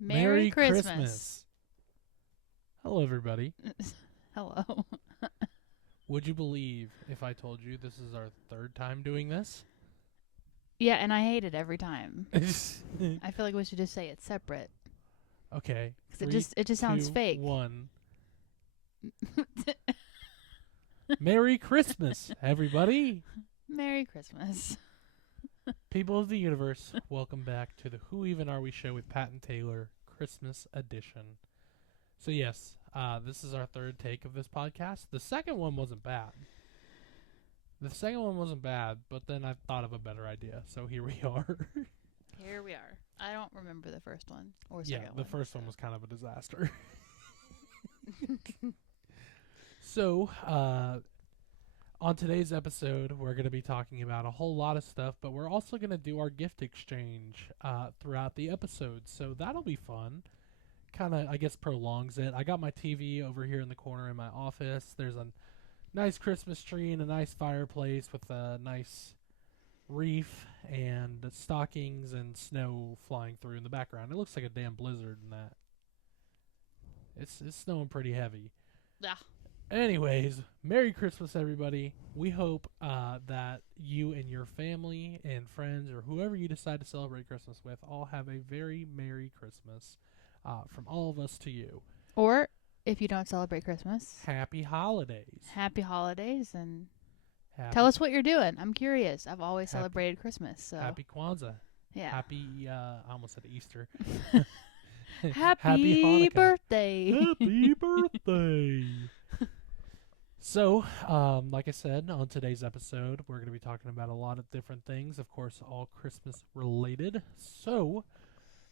Merry Christmas. Hello, everybody. Hello. Would you believe if I told you this is our third time doing this? Yeah, and I hate it every time. Okay. I feel like we should just say it separate because Three, it just sounds two, fake. one. Merry Christmas, everybody. Merry Christmas. People of the universe, welcome back to the Who Even Are We show with Pat and Taylor Christmas edition. So yes, this is our third take of this podcast. The second one wasn't bad. But then I thought of a better idea, so here we are. Here we are. I don't remember the first one or Yeah, second one. the first one was kind of a disaster. So, on today's episode, we're going to be talking about a whole lot of stuff, but we're also going to do our gift exchange throughout the episode. So that'll be fun. Kind of, I guess, prolongs it. I got my TV over here in the corner in my office. There's a nice Christmas tree and a nice fireplace with a nice reef and stockings and snow flying through in the background. It looks like a damn blizzard in that. It's snowing pretty heavy. Yeah. Anyways, Merry Christmas, everybody. We hope that you and your family and friends or whoever you decide to celebrate Christmas with all have a very Merry Christmas from all of us to you. Or if you don't celebrate Christmas, Happy holidays. happy holidays and tell us what you're doing. I'm curious. I've always celebrated Christmas, so Happy Kwanzaa. yeah. Happy, I almost said Easter. Happy Hanukkah. birthday. Happy birthday. So, like I said, on today's episode, we're going to be talking about a lot of different things, of course, all Christmas related. So,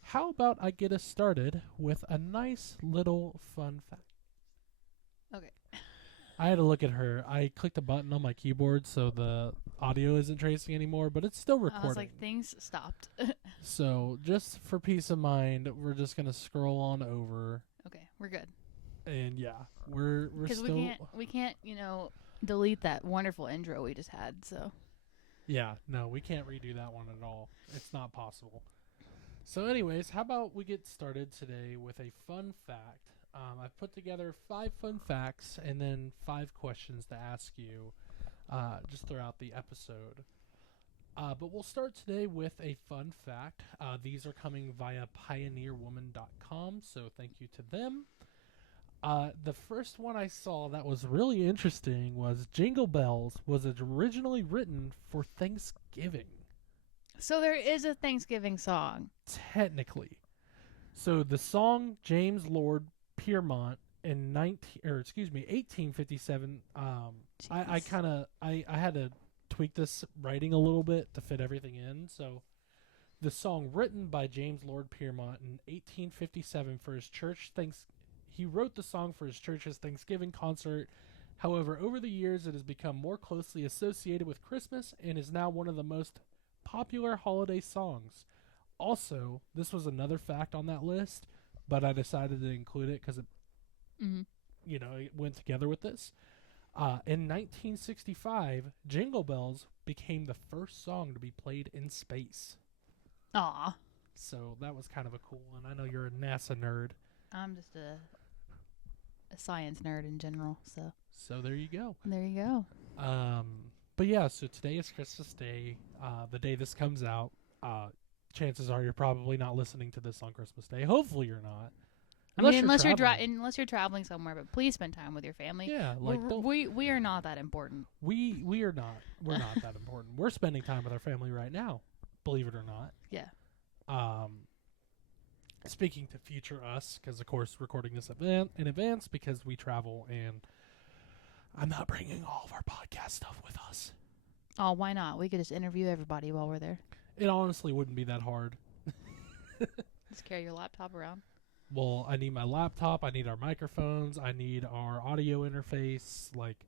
how about I get us started with a nice little fun fact? Okay. I had to look at her. I clicked a button on my keyboard so the audio isn't tracing anymore, but it's still recording. I was like, things stopped. So, just for peace of mind, we're just going to scroll on over. Okay, we're good. And yeah, we're Because still... we can't, delete that wonderful intro we just had. So Yeah, no, we can't redo that one at all. It's not possible. So anyways, how about we get started today with a fun fact. I've put together 5 fun facts and then 5 questions to ask you just throughout the episode. But we'll start today with a fun fact. These are coming via pioneerwoman.com, so thank you to them. The first one I saw that was really interesting was Jingle Bells was originally written for Thanksgiving. So there is a Thanksgiving song. Technically. So the song James Lord Piermont in 1857, I had to tweak this writing a little bit to fit everything in. So the song written by James Lord Piermont in 1857 for his church he wrote the song for his church's Thanksgiving concert. However, over the years, it has become more closely associated with Christmas and is now one of the most popular holiday songs. Also, this was another fact on that list, but I decided to include it because it, it went together with this. In 1965, Jingle Bells became the first song to be played in space. Aw. So that was kind of a cool one. I know you're a NASA nerd. I'm just a science nerd in general, so there you go. There you go. But yeah, so today is Christmas Day. The day this comes out, chances are you're probably not listening to this on Christmas Day. Hopefully you're not. Unless you're traveling somewhere, but please spend time with your family. Yeah, like we are not that important. We are not. We're not that important. We're spending time with our family right now, believe it or not. Yeah. Speaking to future us, because of course recording this event in advance because we travel and I'm not bringing all of our podcast stuff with us. Oh, why not? We could just interview everybody while we're there. It honestly wouldn't be that hard. Just carry your laptop around. Well, I need my laptop, I need our microphones, I need our audio interface. Like,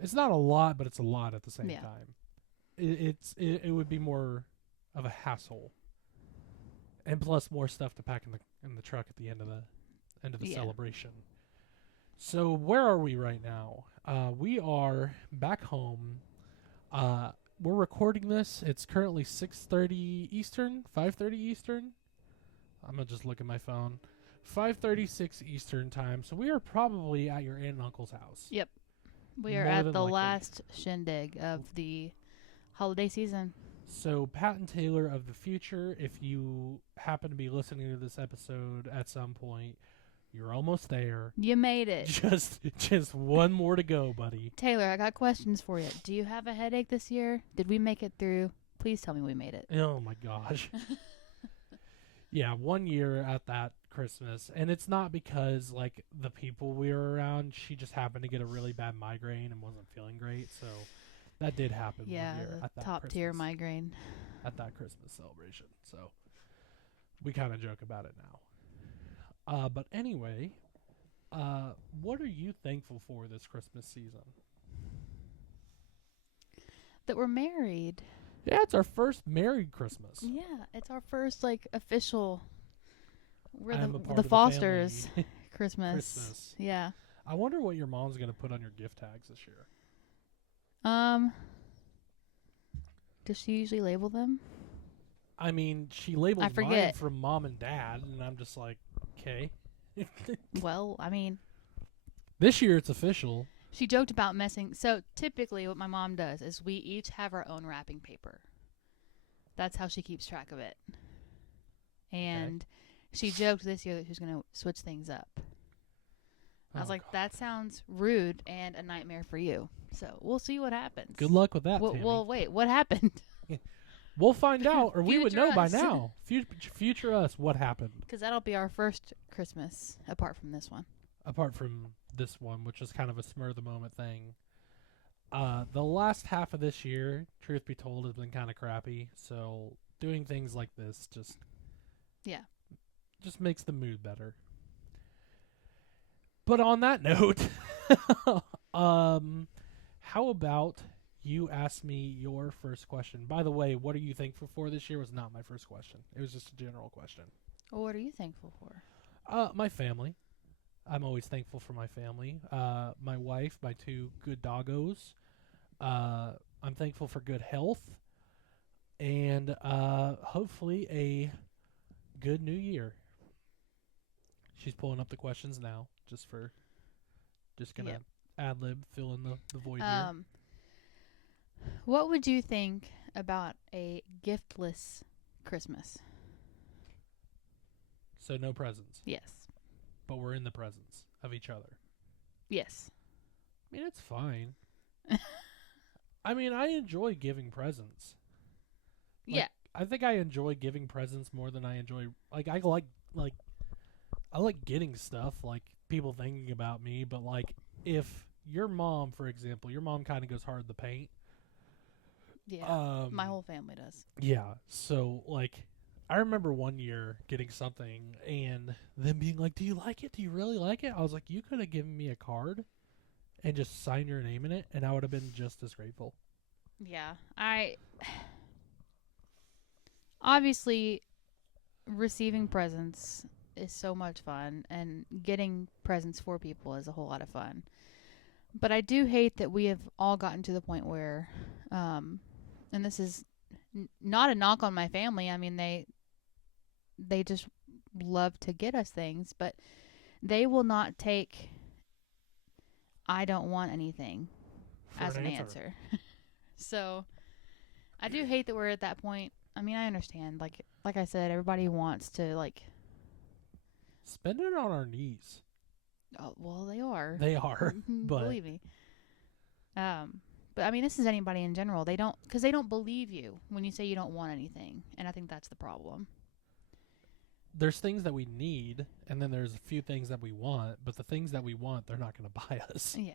it's not a lot, but it's a lot at the same time. It would be more of a hassle. And plus more stuff to pack in the truck at the end of the celebration. So where are we right now? We are back home. We're recording this. It's currently 6:30 Eastern, 5:30 Eastern. I'm going to just look at my phone. 5:36 Eastern time. So we are probably at your aunt and uncle's house. Yep. We are More at than the likely. last shindig of the holiday season. So Pat and Taylor of the future, if you happen to be listening to this episode at some point, you're almost there. You made it. Just one more to go, buddy. Taylor, I got questions for you. Do you have a headache this year? Did we make it through? Please tell me we made it. Oh my gosh. Yeah, 1 year at that Christmas. And it's not because, like, the people we were around, she just happened to get a really bad migraine and wasn't feeling great. So that did happen 1 year at that top tier Christmas- migraine. At that Christmas celebration. So we kind of joke about it now. But anyway, what are you thankful for this Christmas season? That we're married. Yeah, it's our first married Christmas. Yeah, it's our first official. We're I am a part the of Fosters family. Christmas. Yeah. I wonder what your mom's gonna put on your gift tags this year. Does she usually label them? I mean, she labels I mine forget. from mom and dad, and I'm just like, okay. Well, I mean, This year it's official. she joked about messing. So typically what my mom does is we each have our own wrapping paper. That's how she keeps track of it. And she joked this year that she was going to switch things up. I was like, God. that sounds rude and a nightmare for you. So we'll see what happens. Good luck with that, Well, Tammy. well, wait, what happened? We'll find out, or we would Future know by us. now. Future us, what happened. Because that'll be our first Christmas apart from this one. Apart from this one, which is kind of a spur-of-the-moment thing. The last half of this year, truth be told, has been kind of crappy. So doing things like this just makes the mood better. But on that note, how about you ask me your first question? By the way, what are you thankful for this year was not my first question. It was just a general question. Well, what are you thankful for? My family. I'm always thankful for my family. My wife, my 2 good doggos. I'm thankful for good health. And hopefully a good new year. She's pulling up the questions now, just gonna ad-lib, fill in the void here. What would you think about a giftless Christmas? So no presents, Yes. but we're in the presence of each other. Yes. I mean, it's fine. I mean, I enjoy giving presents. Yeah. I think I enjoy giving presents more than I enjoy. I like getting stuff, like people thinking about me. But like, if your mom, for example, your mom kind of goes hard in the paint. Yeah. My whole family does. Yeah. So like, I remember one year getting something and them being like, "Do you like it? Do you really like it?" I was like, "You could have given me a card and just signed your name in it, and I would have been just as grateful." Yeah. Obviously, receiving presents is so much fun, and getting presents for people is a whole lot of fun. But I do hate that we have all gotten to the point where, and this is not a knock on my family. I mean, they just love to get us things, but they will not take "I don't want anything" as an answer. So I do hate that we're at that point. I mean, I understand. Like I said, everybody wants to spend it on our knees. Oh, well, they are. They are, but believe me. But I mean, this is anybody in general. They don't believe you when you say you don't want anything, and I think that's the problem. there's things that we need, and then there's a few things that we want. But the things that we want, they're not going to buy us. Yeah.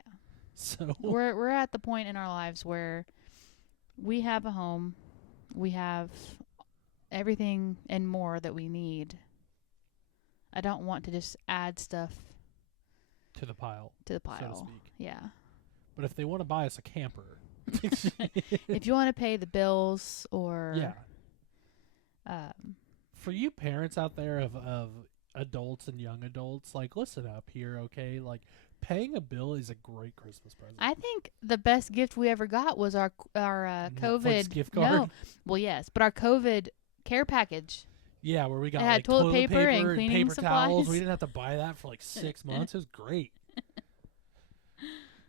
So We're at the point in our lives where we have a home, we have everything and more that we need. I don't want to just add stuff to the pile, to the so pile. to speak. Yeah. But if they want to buy us a camper, If you want to pay the bills or yeah. For you parents out there of adults and young adults, like, listen up here, okay? Like, paying a bill is a great Christmas present. I think the best gift we ever got was our Netflix COVID gift card. No, well, yes, but our COVID care package. Yeah, where we got It had like toilet paper and and cleaning paper towels. supplies. We didn't have to buy that for like 6 months. It was great.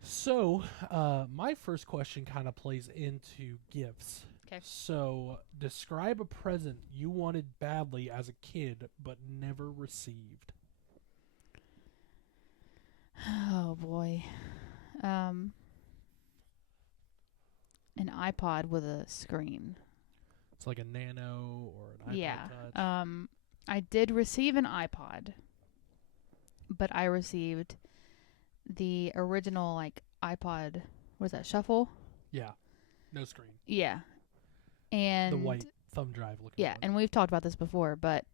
So, my first question kind of plays into gifts. 'Kay. So, describe a present you wanted badly as a kid but never received. Oh boy. An iPod with a screen. It's like a Nano or an iPod Yeah. Touch. I did receive an iPod, but I received the original like iPod. What is that? Shuffle? Yeah, no screen. Yeah. And The white thumb drive looking yeah, one. and we've talked about this before, but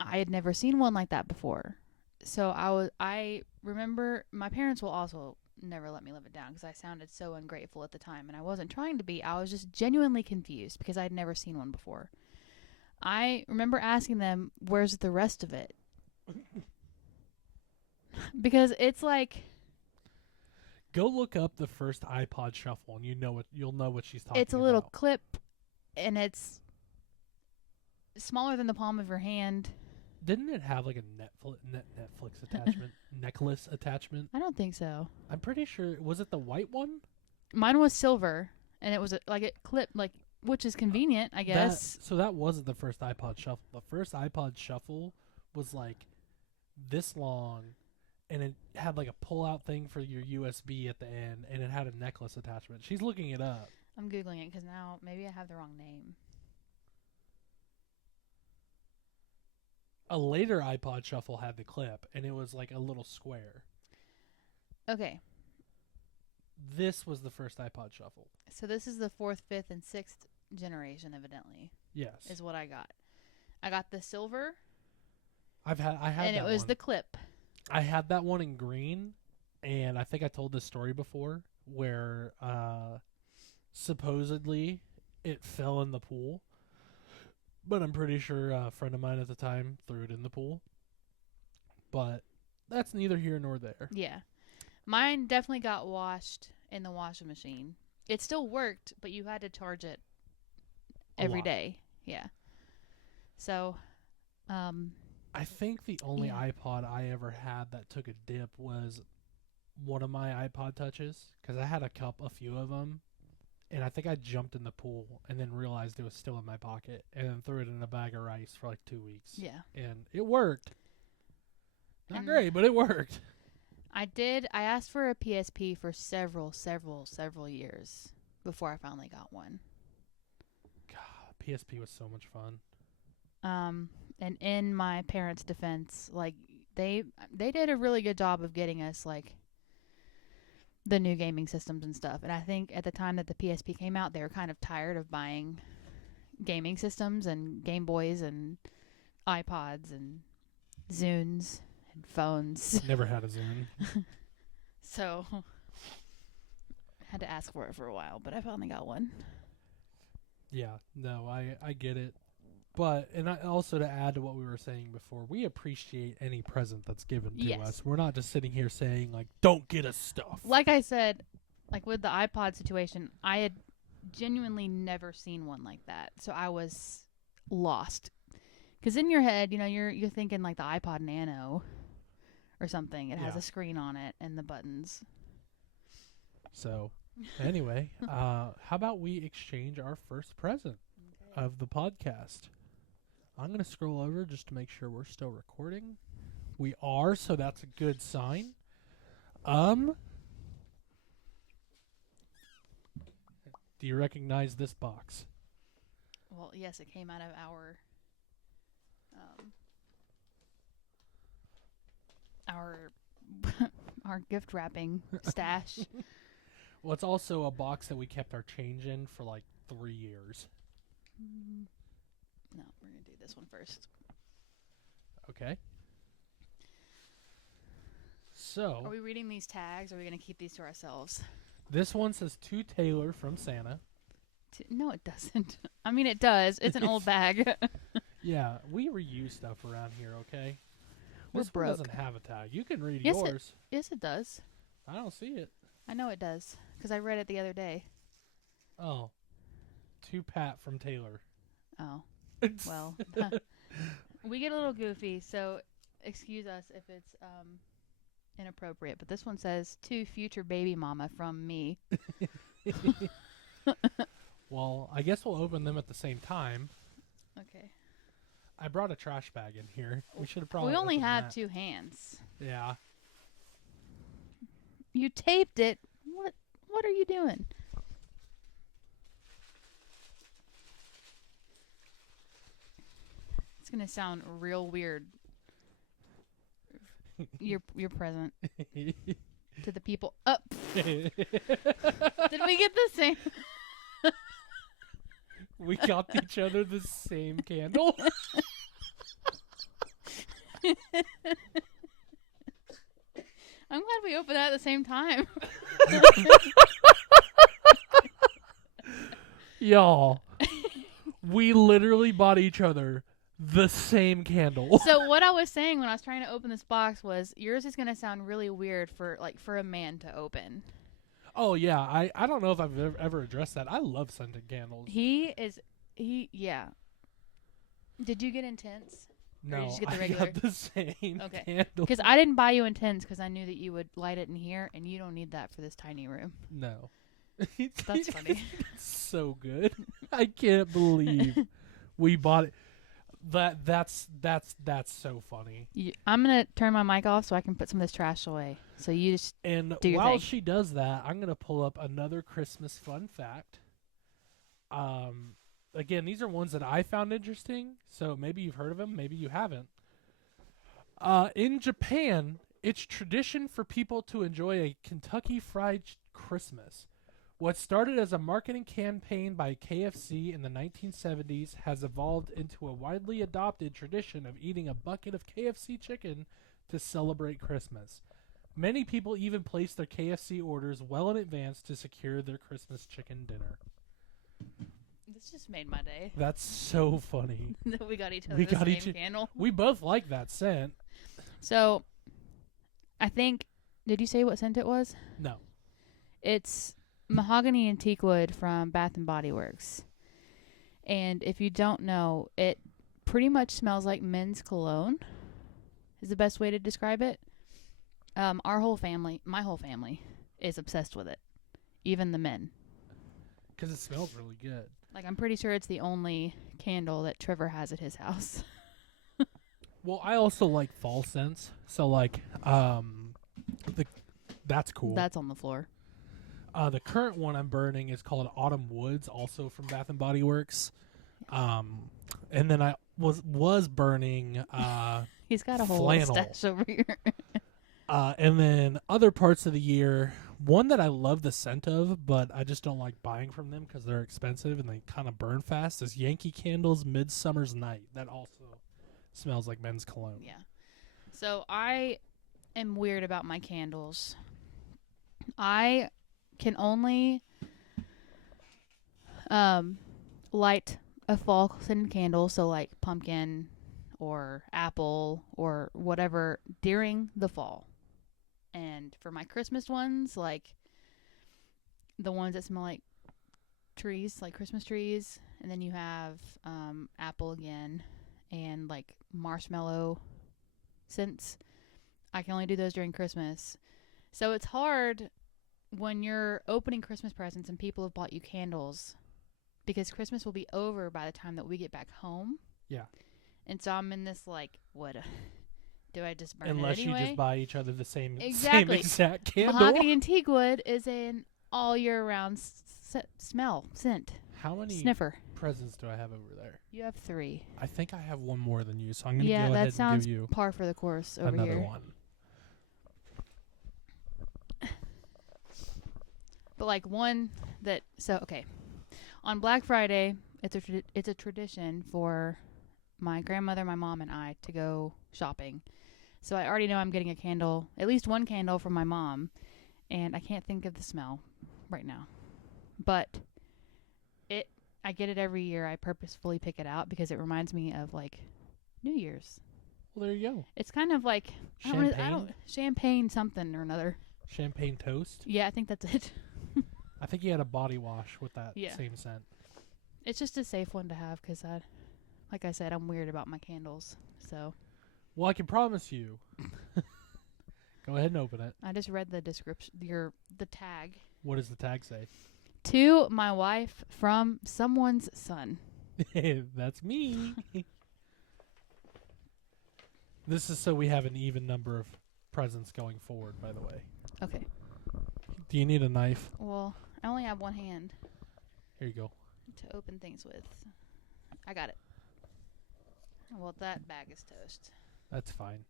I had never seen one like that before. So I remember my parents will also never let me live it down because I sounded so ungrateful at the time, and I wasn't trying to be. I was just genuinely confused because I'd never seen one before. I remember asking them, "Where's the rest of it?" Because it's like Go look up the first iPod Shuffle, and you'll know what she's talking about. it's a little clip, and it's smaller than the palm of your hand. Didn't it have like a Netflix attachment, necklace attachment? I don't think so. I'm pretty sure. Was it the white one? Mine was silver, and it was like it clipped, like, which is convenient, I guess. So that wasn't the first iPod Shuffle. The first iPod Shuffle was like this long, and it had like a pull-out thing for your USB at the end, and it had a necklace attachment. She's looking it up. I'm Googling it because now maybe I have the wrong name. A later iPod Shuffle had the clip, and it was like a little square. Okay, This was the first iPod Shuffle. so this is the 4th, 5th, and 6th generation, evidently, Yes, is what I got. I got the silver, I had and that it was one. the clip. I had that one in green, and I think I told this story before where supposedly it fell in the pool, but I'm pretty sure a friend of mine at the time threw it in the pool. But that's neither here nor there. Yeah. Mine definitely got washed in the washing machine. It still worked, but you had to charge it every lot. day. Yeah. So, I think the only Yeah. iPod I ever had that took a dip was one of my iPod Touches, because I had a few of them, and I think I jumped in the pool and then realized it was still in my pocket, and then threw it in a bag of rice for like 2 weeks. yeah. And it worked. Not And great, but it worked. I asked for a PSP for several years before I finally got one. God, PSP was so much fun. And in my parents' defense, like they did a really good job of getting us like the new gaming systems and stuff. And I think at the time that the PSP came out, they were kind of tired of buying gaming systems and Game Boys and iPods and Zunes and phones. Never had a Zune. So had to ask for it for a while, but I finally got one. Yeah, no, I get it. But, and also to add to what we were saying before, we appreciate any present that's given to Yes. us. We're not just sitting here saying, like, don't get us stuff. Like I said, like with the iPod situation, I had genuinely never seen one like that. So I was lost. Because in your head, you know, you're thinking like the iPod Nano or something. It has Yeah. a screen on it and the buttons. So, anyway, how about we exchange our first present of the podcast? I'm going to scroll over just to make sure we're still recording. We are, so that's a good sign. Do you recognize this box? Well, yes, it came out of our gift wrapping stash. Well, it's also a box that we kept our change in for like 3 years. No, we're going to do this one first. Okay. So, Are we reading these tags or are we going to keep these to ourselves? this one says to Taylor from Santa. No, it doesn't. I mean, it does. It's an old bag. Yeah, we reuse stuff around here, okay? We're This one broke. doesn't have a tag. You can read Yes, yours. Yes, it does. I don't see it. I know it does because I read it the other day. Oh. To Pat from Taylor. Oh. Well, we get a little goofy, so excuse us if it's inappropriate. But this one says, to future baby mama from me. Well, I guess we'll open them at the same time. Okay. I brought a trash bag in here. We should have probably. We only opened have that. 2 hands. Yeah. You taped it. What are you doing? It's gonna sound real weird. Your present to the people. Up. Did we get the same? We got each other the same candle. I'm glad we opened that at the same time. Y'all, we literally bought each other the same candle. So what I was saying when I was trying to open this box was, yours is gonna sound really weird for a man to open. Oh yeah, I don't know if I've ever addressed that. I love scented candles. Yeah. Did you get intense? Or No, you just get the I regular? got the same Okay. candle. Because I didn't buy you intense because I knew that you would light it in here, and you don't need that for this tiny room. No. That's funny. It's so good. I can't believe we bought it. That's so funny. I'm gonna turn my mic off so I can put some of this trash away. So you just And do your while thing. she does that, I'm gonna pull up another Christmas fun fact. Again, these are ones that I found interesting, so maybe you've heard of them, maybe you haven't. In Japan, it's tradition for people to enjoy a Kentucky Fried Christmas. What started as a marketing campaign by KFC in the 1970s has evolved into a widely adopted tradition of eating a bucket of KFC chicken to celebrate Christmas. Many people even place their KFC orders well in advance to secure their Christmas chicken dinner. This just made my day. That's so funny. That we got each other We the got same each- candle. We both like that scent. So, I think. Did you say what scent it was? No. It's mahogany and teak wood from Bath and Body Works. And if you don't know, it pretty much smells like men's cologne. Is the best way to describe it. My whole family, is obsessed with it. Even the men. Because it smells really good. Like, I'm pretty sure it's the only candle that Trevor has at his house. Well, I also like fall scents. So, like, that's cool. That's on the floor. The current one I'm burning is called Autumn Woods, also from Bath and Body Works. And then I was burning He's got a whole flannel. stash over here. And then other parts of the year, one that I love the scent of, but I just don't like buying from them because they're expensive and they kind of burn fast, is Yankee Candle's Midsummer's Night. That also smells like men's cologne. Yeah. So I am weird about my candles. I can only light a fall scented candle, so like pumpkin or apple or whatever, during the fall. And for my Christmas ones, like the ones that smell like trees, like Christmas trees, and then you have apple again and like marshmallow scents. I can only do those during Christmas. So it's hard when you're opening Christmas presents and people have bought you candles, because Christmas will be over by the time that we get back home. Yeah. And so I'm in this like, what? Do I just burn Unless it anyway? you just buy each other the same Exactly. exact candle. Mahogany and teak wood is an all year round scent. How many Sniffer. presents do I have over there? You have 3. I think I have one more than you, so I'm going to Yeah, go that ahead and sounds give you par for the course over another here. one. But like one that, so okay, on Black Friday, it's a tradition for my grandmother, my mom, and I to go shopping. So I already know I'm getting a candle, at least one candle from my mom, and I can't think of the smell right now. But I get it every year. I purposefully pick it out because it reminds me of like New Year's. Well, there you go. It's kind of like champagne something or another. Champagne toast. Yeah, I think that's it. I think you had a body wash with that Yeah. same scent. It's just a safe one to have because Like I said, I'm weird about my candles. So Well, I can promise you. Go ahead and open it. I just read the description, the tag. What does the tag say? To my wife from someone's son. That's me. This is so we have an even number of presents going forward, by the way. Okay. Do you need a knife? Well, I only have one hand Here you go. to open things with. I got it. Well, that bag is toast. That's fine.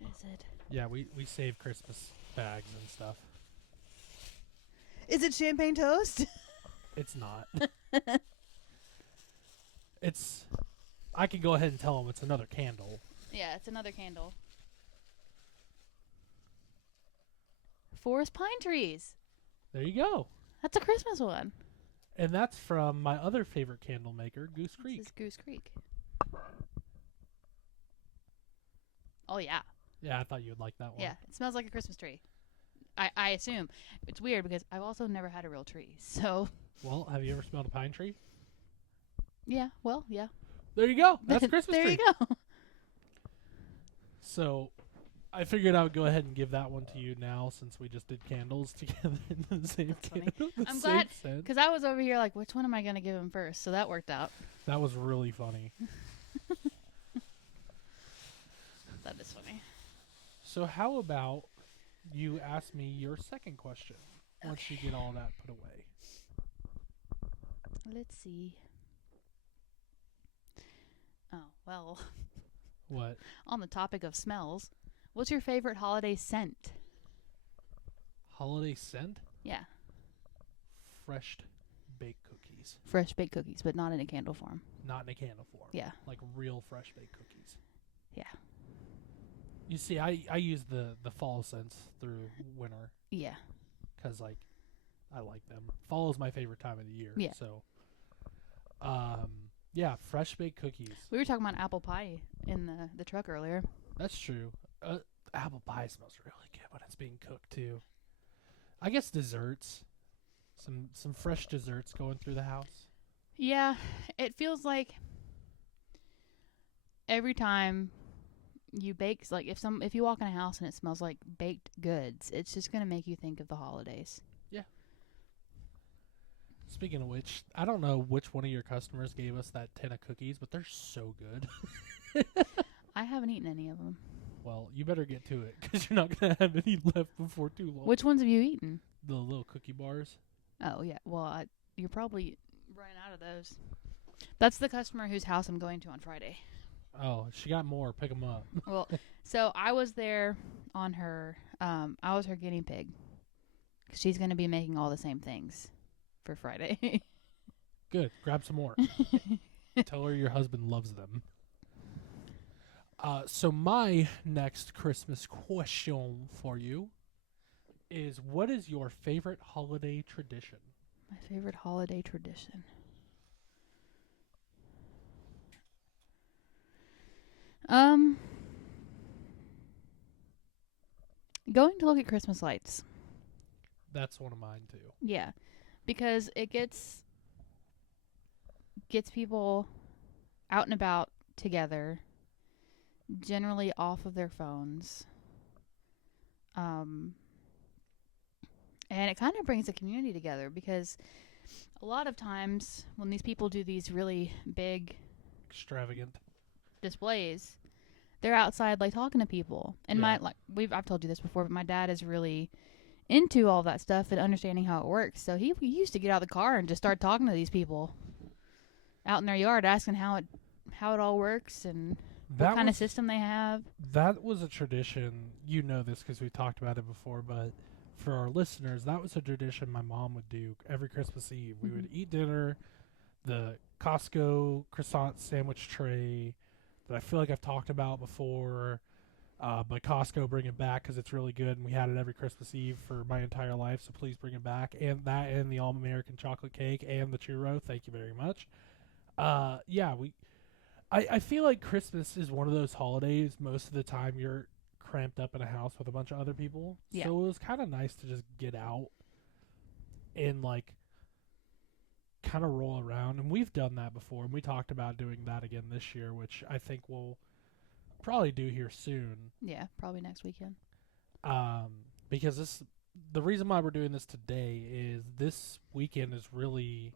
Is it? Yeah, we save Christmas bags and stuff. Is it champagne toast? It's not. It's... I can go ahead and tell them it's another candle. Yeah, it's another candle. Forest pine trees. There you go. That's a Christmas one. And that's from my other favorite candle maker, Goose Creek. This is Goose Creek. Oh, yeah. Yeah, I thought you would like that one. Yeah, it smells like a Christmas tree. I assume. It's weird because I've also never had a real tree. So, Well, have you ever smelled a pine tree? yeah, well, yeah. There you go. That's a Christmas there tree. you go. So, I figured I would go ahead and give that one to you now since we just did candles together in the same That's funny. candle. I'm glad, because I was over here like, which one am I going to give him first? So that worked out. That was really funny. That is funny. So how about you ask me your second question once you get all that put away? Let's see. Oh, well, What? on the topic of smells, what's your favorite holiday scent? Holiday scent? Yeah. Fresh baked cookies. Fresh baked cookies, but not in a candle form. Not in a candle form. Yeah. Like real fresh baked cookies. Yeah. You see, I use the fall scents through winter Yeah. because, like, I like them. Fall is my favorite time of the year. Yeah. So, yeah, fresh baked cookies. We were talking about apple pie in the truck earlier. That's true. Apple pie smells really good when it's being cooked too. I guess desserts, some fresh desserts going through the house. Yeah, it feels like every time you bake, like if you walk in a house and it smells like baked goods, it's just gonna make you think of the holidays. Speaking of which, I don't know which one of your customers gave us that tin of cookies, but they're so good. I haven't eaten any of them. Well, you better get to it because you're not gonna have any left before too long. Which ones have you eaten? The little cookie bars. Oh yeah, well you're probably running out of those. That's the customer whose house I'm going to on Friday. Oh, she got more. Pick them up. Well, so I was there on her. I was her guinea pig. 'Cause she's going to be making all the same things for Friday. Good. Grab some more. Tell her your husband loves them. So my next Christmas question for you is, what is your favorite holiday tradition? My favorite holiday tradition. Going to look at Christmas lights. That's one of mine too. Yeah, because it gets people out and about together, generally off of their phones. And it kind of brings the community together because a lot of times when these people do these really big Extravagant. displays, they're outside like talking to people. And Yeah. I've told you this before, but my dad is really into all that stuff and understanding how it works. So he used to get out of the car and just start talking to these people out in their yard, asking how it all works and what kind of system they have. That was a tradition. You know this because we talked about it before, but for our listeners, that was a tradition my mom would do every Christmas Eve. We would eat dinner, the Costco croissant sandwich tray that I feel like I've talked about before, but Costco, bring it back because it's really good, and we had it every Christmas Eve for my entire life, so please bring it back. And that and the All-American chocolate cake and the churro, thank you very much. I feel like Christmas is one of those holidays most of the time you're cramped up in a house with a bunch of other people. Yeah. So it was kind of nice to just get out and, like, kind of roll around, and we've done that before, and we talked about doing that again this year, which I think we'll probably do here soon. Yeah, probably next weekend. Because the reason why we're doing this today is this weekend is really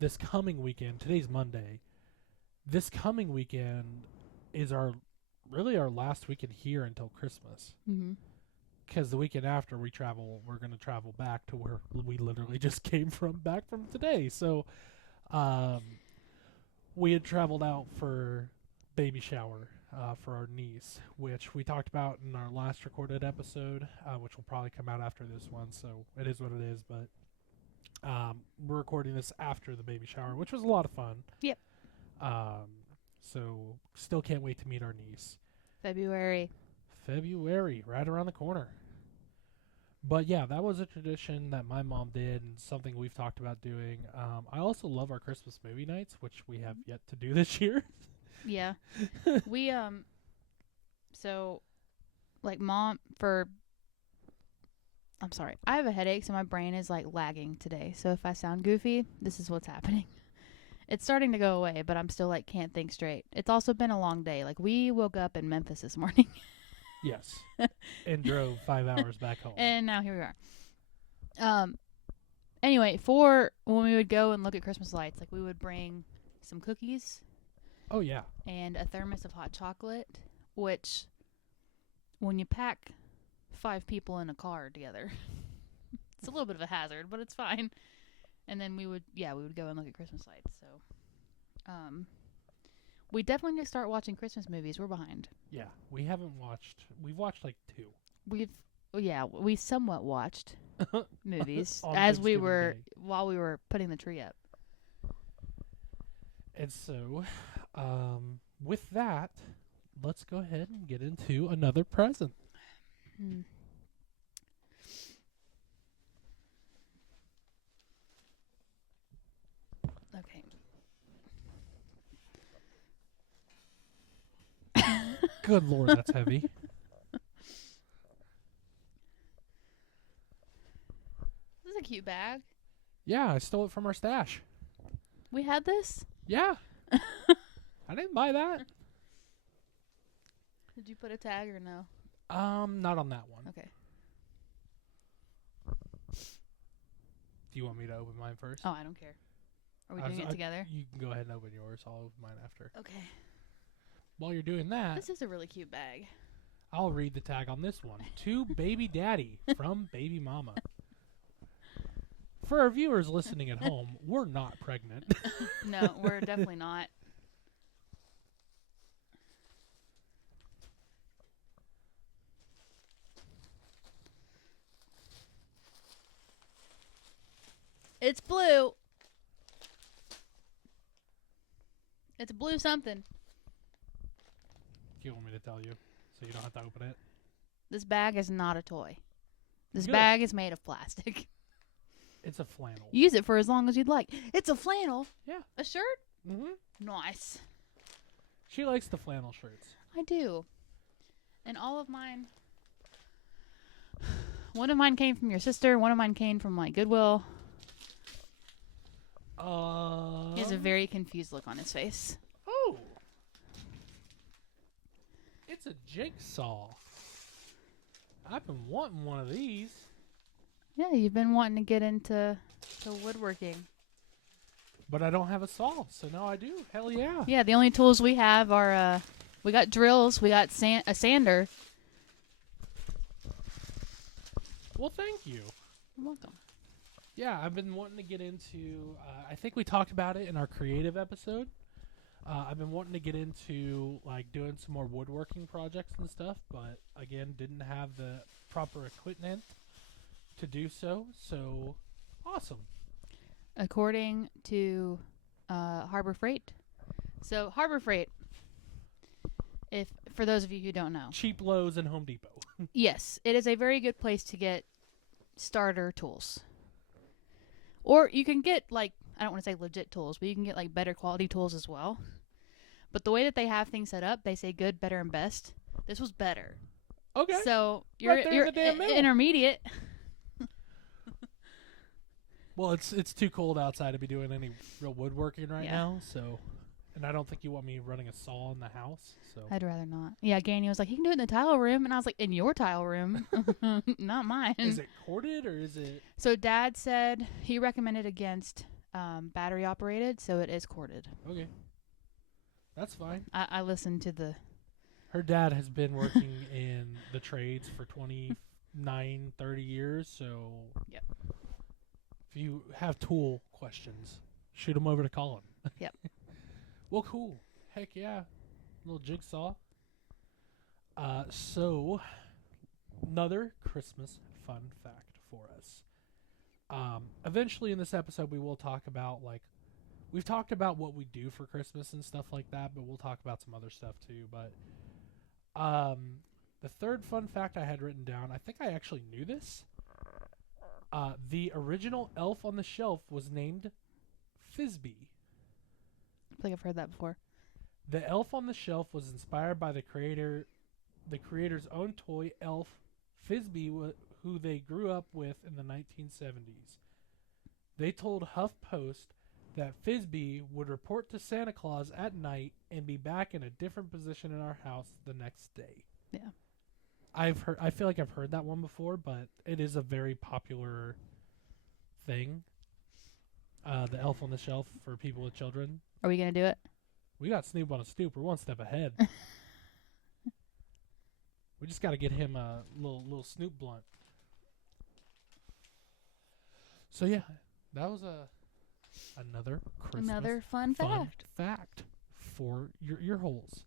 this coming weekend. Today's Monday. This coming weekend is our last weekend here until Christmas. Mm-hmm. Because the weekend after we're going to travel back to where we literally just came back from today. So, we had traveled out for baby shower for our niece, which we talked about in our last recorded episode, which will probably come out after this one. So it is what it is. But we're recording this after the baby shower, which was a lot of fun. Yep. So still can't wait to meet our niece. February, right around the corner. But yeah, that was a tradition that my mom did and something we've talked about doing. I also love our Christmas movie nights, which we have yet to do this year. Yeah. We, so, like, I'm sorry. I have a headache, so my brain is, like, lagging today. So if I sound goofy, this is what's happening. It's starting to go away, but I'm still, like, can't think straight. It's also been a long day. Like, we woke up in Memphis this morning. Yes. And drove 5 hours back home. And now here we are. Anyway, for when we would go and look at Christmas lights, like, we would bring some cookies. Oh, yeah. And a thermos of hot chocolate, which, when you pack 5 people in a car together, it's a little bit of a hazard, but it's fine. And then we would go and look at Christmas lights. So, we definitely need to start watching Christmas movies. We're behind. Yeah, we've watched like 2. We somewhat watched movies while we were putting the tree up. And so, with that, let's go ahead and get into another present. Okay. Good Lord, that's heavy. This is a cute bag. Yeah, I stole it from our stash. We had this? Yeah. I didn't buy that. Did you put a tag or no? Not on that one. Okay. Do you want me to open mine first? Oh, I don't care. Are we doing it together? You can go ahead and open yours. I'll open mine after. Okay. While you're doing that, this is a really cute bag. I'll read the tag on this one. To Baby Daddy from Baby Mama. For our viewers listening at home, we're not pregnant. No, we're definitely not. It's blue. It's blue something. Do you want me to tell you so you don't have to open it? This bag is not a toy. This Good. bag is made of plastic. It's a flannel. Use it for as long as you'd like. It's a flannel? Yeah. A shirt? Mm-hmm. Nice. She likes the flannel shirts. I do. And all of mine... One of mine came from your sister. One of mine came from, like, Goodwill. He has a very confused look on his face. Oh. It's a jigsaw. I've been wanting one of these. Yeah, you've been wanting to get into woodworking. But I don't have a saw, so now I do. Hell yeah. Yeah, the only tools we have are, we got drills, we got a sander. Well, thank you. You're welcome. Yeah, I've been wanting to get into, I think we talked about it in our creative episode. I've been wanting to get into, like, doing some more woodworking projects and stuff, but, again, didn't have the proper equipment to do so. So, awesome. According to Harbor Freight. So, Harbor Freight, for those of you who don't know. Cheap Lowe's and Home Depot. Yes, it is a very good place to get starter tools. Or you can get, like, I don't want to say legit tools, but you can get, like, better quality tools as well. But the way that they have things set up, they say good, better, and best. This was better. Okay. So you're right there in the damn middle. Intermediate. Well, it's too cold outside to be doing any real woodworking right now. So, and I don't think you want me running a saw in the house. So I'd rather not. Yeah, Gany was like, he can do it in the tile room, and I was like, in your tile room, not mine. Is it corded or is it? So Dad said he recommended against battery operated, so it is corded. Okay, that's fine. I listened to the. Her dad has been working in the trades for 29, 30 years. So Yep. If you have tool questions, shoot them over to Colin. Yep. Well, cool. Heck yeah. Little jigsaw. So, another Christmas fun fact for us. Eventually in this episode, we will talk about, we've talked about what we do for Christmas and stuff like that, but we'll talk about some other stuff too. But the third fun fact I had written down, I think I actually knew this. The original Elf on the Shelf was named Fizbee. I think I've heard that before. The Elf on the Shelf was inspired by the creator's own toy elf, Fizbee, who they grew up with in the 1970s. They told HuffPost that Fizbee would report to Santa Claus at night and be back in a different position in our house the next day. Yeah. I feel like I've heard that one before, but it is a very popular thing. The Elf on the Shelf for people with children. Are we gonna do it? We got Snoop on a stoop. We're one step ahead. We just got to get him a little Snoop blunt. So yeah, that was another Christmas fun fact for your ear holes.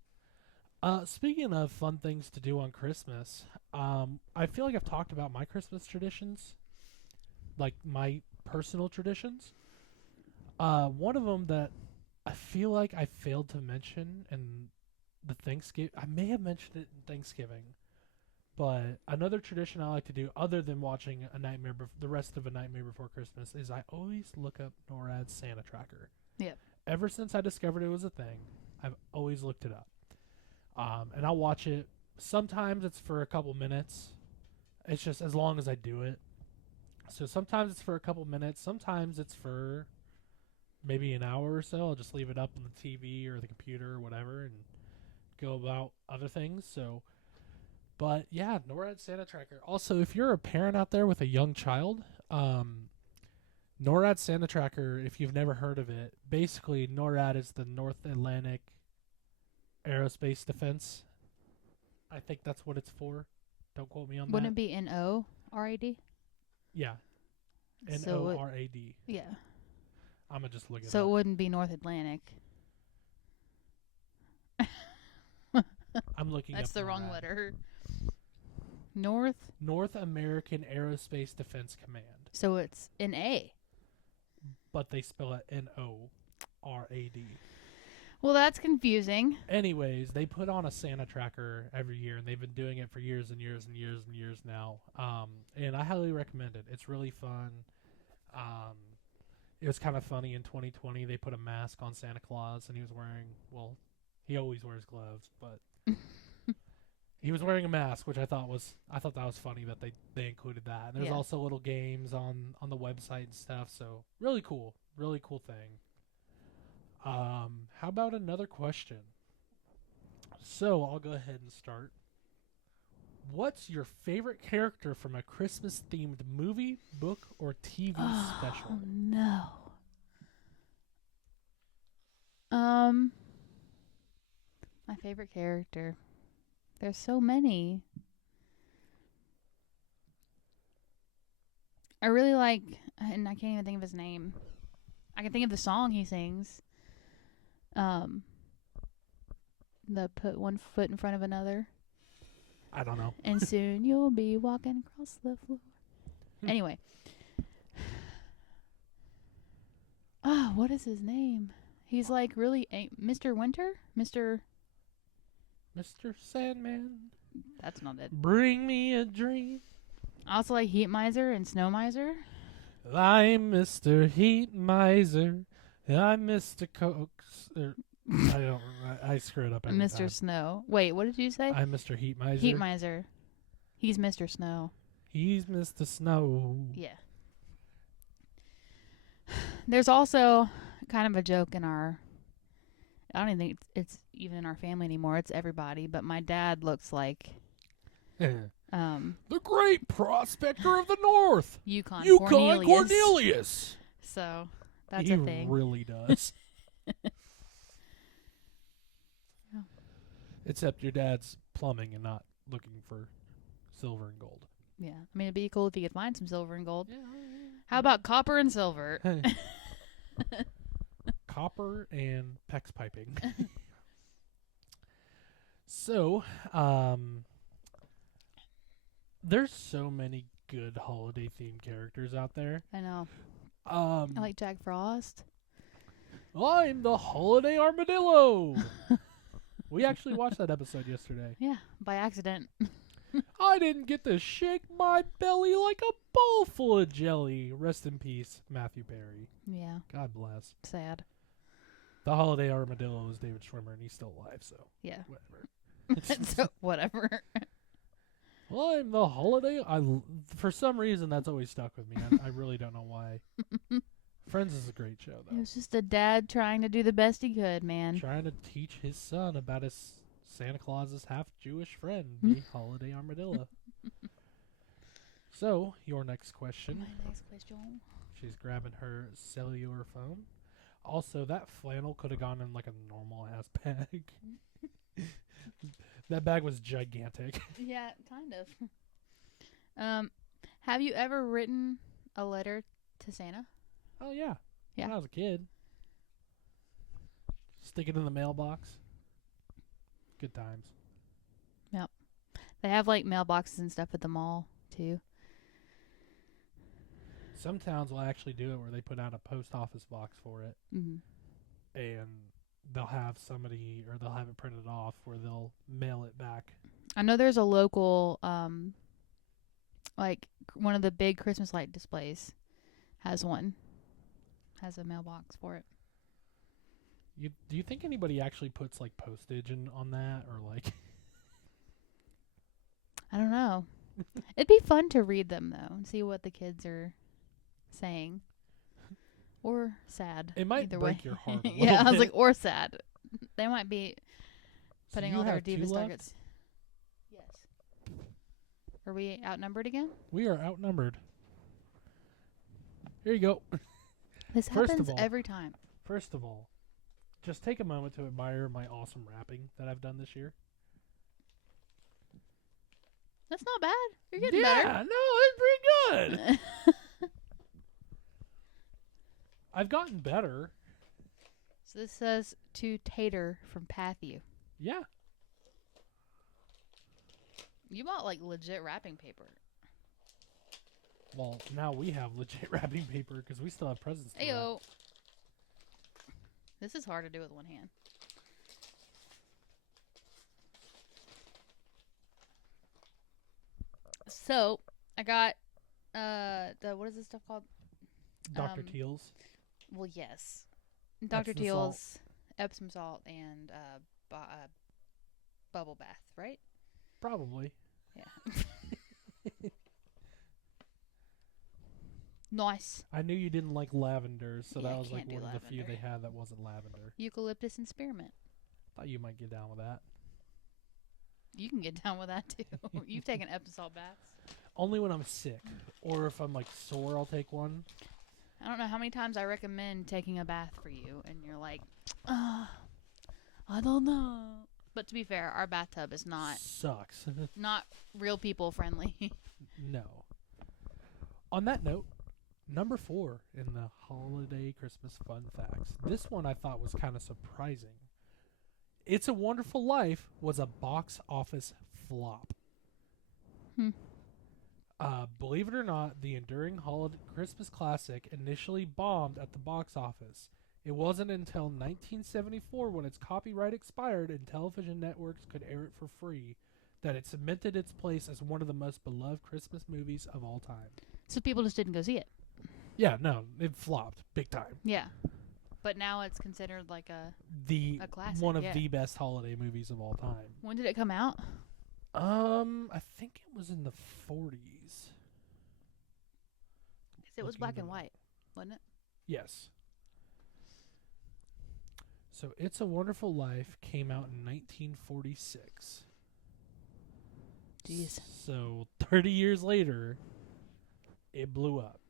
Speaking of fun things to do on Christmas, I feel like I've talked about my Christmas traditions, like my personal traditions. One of them that I feel like I failed to mention in the Thanksgiving, I may have mentioned it in Thanksgiving, but another tradition I like to do, other than watching the rest of A Nightmare Before Christmas, is I always look up NORAD's Santa Tracker. Yep. Ever since I discovered it was a thing, I've always looked it up. And I'll watch it. Sometimes it's for a couple minutes. It's just as long as I do it. So sometimes it's for a couple minutes. Sometimes it's for maybe an hour or so. I'll just leave it up on the TV or the computer or whatever and go about other things. So, but yeah, NORAD Santa Tracker. Also, if you're a parent out there with a young child, NORAD Santa Tracker, if you've never heard of it, basically NORAD is the North Atlantic Aerospace Defense. I think that's what it's for. Don't quote me on that. Wouldn't it be NORAD? Yeah. So NORAD. Yeah. I'm going to just look it up. So it wouldn't be North Atlantic. I'm looking That's up the NORAD. wrong letter. North American Aerospace Defense Command. So it's an A. But they spell it NORAD. Well, that's confusing. Anyways, they put on a Santa Tracker every year, and they've been doing it for years and years and years and years now. And I highly recommend it. It's really fun. It was kind of funny in 2020. They put a mask on Santa Claus, and he was wearing, well, he always wears gloves, but he was wearing a mask, which I thought that was funny that they included that. And there's also little games on the website and stuff. So really cool thing. How about another question? So I'll go ahead and start. What's your favorite character from a Christmas-themed movie, book, or TV special? Oh, no. My favorite character. There's so many. I really like, and I can't even think of his name. I can think of the song he sings. The put one foot in front of another. I don't know. And soon you'll be walking across the floor. Anyway. What is his name? He's like really Mr. Winter? Mr. Sandman. That's not it. Bring me a dream. I also like Heat Miser and Snow Miser. I'm Mr. Heat Miser. I'm Mr. Cokes. I screw it up every Mr. time. Snow. Wait, what did you say? I'm Mr. Heat Miser. Heat Miser. He's Mr. Snow. He's Mr. Snow. Yeah. There's also kind of a joke in our. I don't even think it's even in our family anymore. It's everybody, but my dad looks like The great prospector of the North, Yukon Cornelius. So that's he a thing. He really does. Yeah. Except your dad's plumbing and not looking for silver and gold. Yeah, I mean it'd be cool if you could find some silver and gold. Yeah. How about copper and silver? Copper and PEX piping. So, there's so many good holiday themed characters out there. I know. I like Jack Frost. I'm the Holiday Armadillo. We actually watched that episode yesterday. Yeah, by accident. I didn't get to shake my belly like a bowl full of jelly. Rest in peace, Matthew Perry. Yeah. God bless. Sad. The Holiday Armadillo is David Schwimmer, and he's still alive, so Yeah. whatever. So whatever. Well, I'm the Holiday. For some reason, that's always stuck with me. I really don't know why. Friends is a great show, It though. was just a dad trying to do the best he could, man. Trying to teach his son about his Santa Claus's half Jewish friend, the Holiday Armadillo. So, your next question. My next question. She's grabbing her cellular phone. Also, that flannel could have gone in like a normal ass bag. That bag was gigantic. Yeah, kind of. Have you ever written a letter to Santa? Oh, yeah. Yeah. When I was a kid. Stick it in the mailbox. Good times. Yep. They have like mailboxes and stuff at the mall too. Some towns will actually do it where they put out a post office box for it. Mm-hmm. And they'll have somebody, or they'll have it printed off where they'll mail it back. I know there's a local, like one of the big Christmas light displays has one. Has a mailbox for it. Do you think anybody actually puts like postage on that, or like? I don't know. It'd be fun to read them though and see what the kids are saying. Or sad. It might either break way. your heart. Yeah, I was like, or sad. They might be putting you all their have two deepest left? targets. Yes. Are we outnumbered again? We are outnumbered. Here you go. This First of happens all- every time. First of all, just take a moment to admire my awesome rapping that I've done this year. That's not bad. You're getting yeah, better. no, it's pretty good. I've gotten better. So this says to Tater from Pathu. Yeah. You bought like legit wrapping paper. Well, now we have legit wrapping paper because we still have presents to wrap. Ayo. This is hard to do with one hand. So I got the what is this stuff called? Dr. Teal's. Well, yes, Dr. Epsom Teal's Epsom salt and bubble bath, right? Probably. Yeah. Nice. I knew you didn't like lavender, so Yeah, that was like can't do one of the few lavender. they had that wasn't lavender. Eucalyptus and spearmint. Thought you might get down with that. You can get down with that too. You've taken Epsom salt baths. Only when I'm sick, or if I'm like sore, I'll take one. I don't know how many times I recommend taking a bath for you, and you're like, I don't know. But to be fair, our bathtub is not Sucks. real people friendly. No. On that note, number 4 in the holiday Christmas fun facts. This one I thought was kind of surprising. It's a Wonderful Life was a box office flop. Believe it or not, the enduring holiday Christmas classic initially bombed at the box office. It wasn't until 1974, when its copyright expired and television networks could air it for free, that it cemented its place as one of the most beloved Christmas movies of all time. So people just didn't go see it. Yeah, no, it flopped big time. Yeah. But now it's considered like a classic, One of yeah. the best holiday movies of all time. When did it come out? I think it was in the 40s. It was Looking black it and up. white, wasn't it? Yes. So It's a Wonderful Life came out in 1946. Jeez. So 30 years later, it blew up.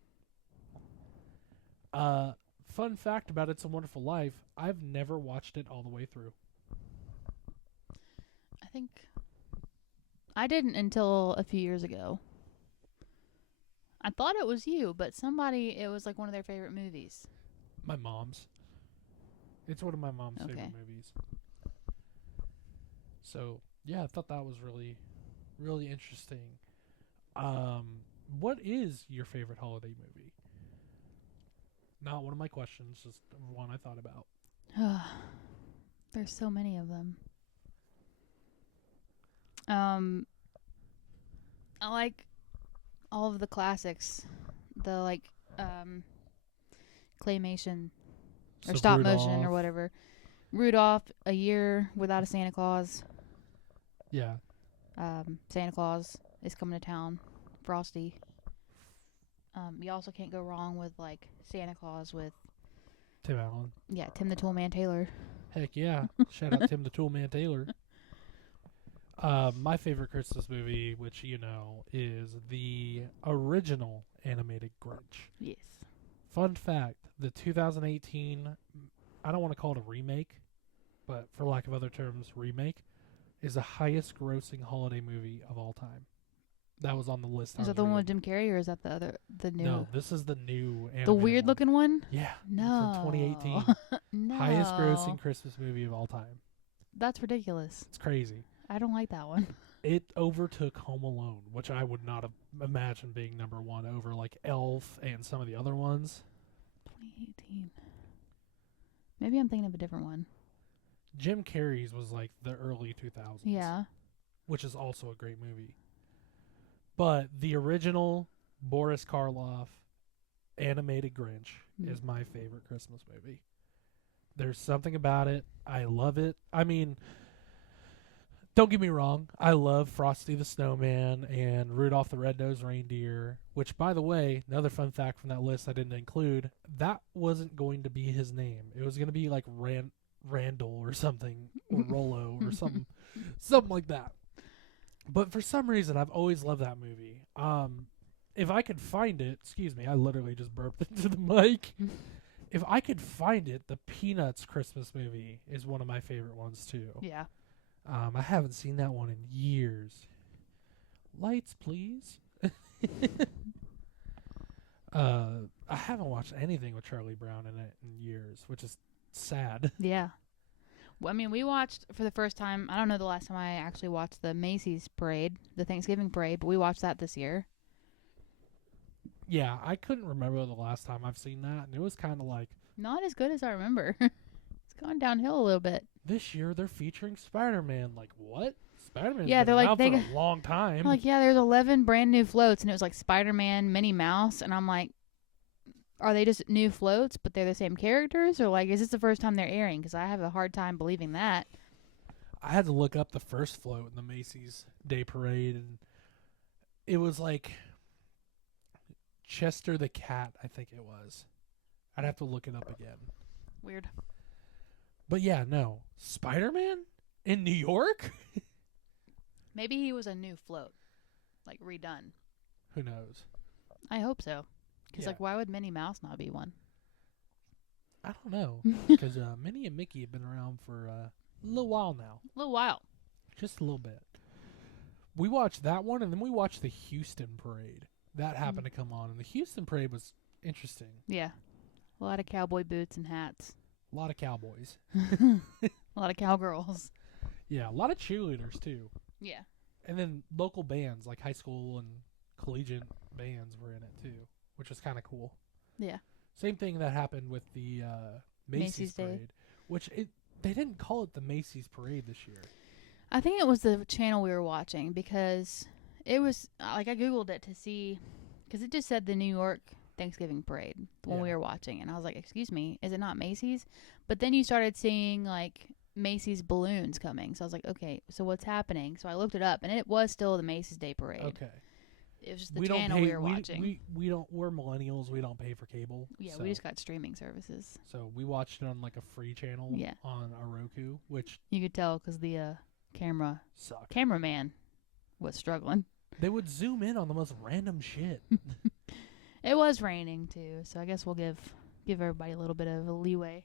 Fun fact about It's a Wonderful Life, I've never watched it all the way through. I think I didn't until a few years ago. I thought it was you, but it was like one of their favorite movies. My mom's. It's one of my mom's Okay. favorite movies. So, yeah, I thought that was really, really interesting. What is your favorite holiday movie? Not one of my questions, just one I thought about. There's so many of them. I like all of the classics. The claymation or So stop motion or Rudolph. whatever. Rudolph, A Year Without a Santa Claus. Yeah. Santa Claus is Coming to Town. Frosty. You also can't go wrong with like Santa Claus with Tim Allen. Tim the Toolman Taylor. Heck yeah. Shout out Tim the Toolman Taylor. My favorite Christmas movie, which you know, is the original animated Grinch. Yes. Fun fact, the 2018, I don't want to call it a remake, but for lack of other terms, remake, is the highest grossing holiday movie of all time. That was on the list. Is that the one with Jim Carrey, or is that the new? No, this is the new animated The weird looking one? Yeah. No. From 2018. No. Highest grossing Christmas movie of all time. That's ridiculous. It's crazy. I don't like that one. It overtook Home Alone, which I would not have imagined being number one over like Elf and some of the other ones. 2018. Maybe I'm thinking of a different one. Jim Carrey's was like the early 2000s. Yeah. Which is also a great movie. But the original Boris Karloff animated Grinch is my favorite Christmas movie. There's something about it. I love it. I mean, don't get me wrong. I love Frosty the Snowman and Rudolph the Red-Nosed Reindeer, which, by the way, another fun fact from that list I didn't include, that wasn't going to be his name. It was going to be like Randall or something, or Rollo or something like that. But for some reason, I've always loved that movie. If I could find it, excuse me, I literally just burped into the mic. If I could find it, the Peanuts Christmas movie is one of my favorite ones too. Yeah. I haven't seen that one in years. Lights, please. I haven't watched anything with Charlie Brown in it in years, which is sad. Yeah. Well, I mean, we watched for the first time. I don't know the last time I actually watched the Macy's parade, the Thanksgiving parade, but we watched that this year. Yeah, I couldn't remember the last time I've seen that, and it was kind of like not as good as I remember. It's gone downhill a little bit. This year they're featuring Spider-Man. Like what? Spider-Man's Yeah, been they're like around for a long time. Like, yeah, there's 11 brand new floats, and it was like Spider-Man, Minnie Mouse, and I'm like, are they just new floats, but they're the same characters, or like, is this the first time they're airing? Because I have a hard time believing that. I had to look up the first float in the Macy's Day Parade, and it was like Chester the Cat, I think it was. I'd have to look it up again. Weird. But yeah, no. Spider-Man in New York? Maybe he was a new float, like redone. Who knows? I hope so. Because, Yeah. like, why would Minnie Mouse not be one? I don't know. Because Minnie and Mickey have been around for a little while now. A little while. Just a little bit. We watched that one, and then we watched the Houston Parade. That happened to come on, and the Houston Parade was interesting. Yeah. A lot of cowboy boots and hats. A lot of cowboys. A lot of cowgirls. Yeah, a lot of cheerleaders, too. Yeah. And then local bands, like high school and collegiate bands were in it, too, which was kind of cool. Yeah. Same thing that happened with the Macy's Day. Parade, which they didn't call it the Macy's Parade this year. I think it was the channel we were watching because it was, like, I Googled it to see, because it just said the New York Thanksgiving Parade when we were watching. And I was like, excuse me, is it not Macy's? But then you started seeing, like, Macy's balloons coming. So I was like, okay, so what's happening? So I looked it up, and it was still the Macy's Day Parade. Okay. It was just the channel we were watching. We're millennials. We don't pay for cable. Yeah, so. We just got streaming services. So we watched it on like a free channel on a Roku, which you could tell because the sucked. Cameraman was struggling. They would zoom in on the most random shit. It was raining too, so I guess we'll give everybody a little bit of a leeway.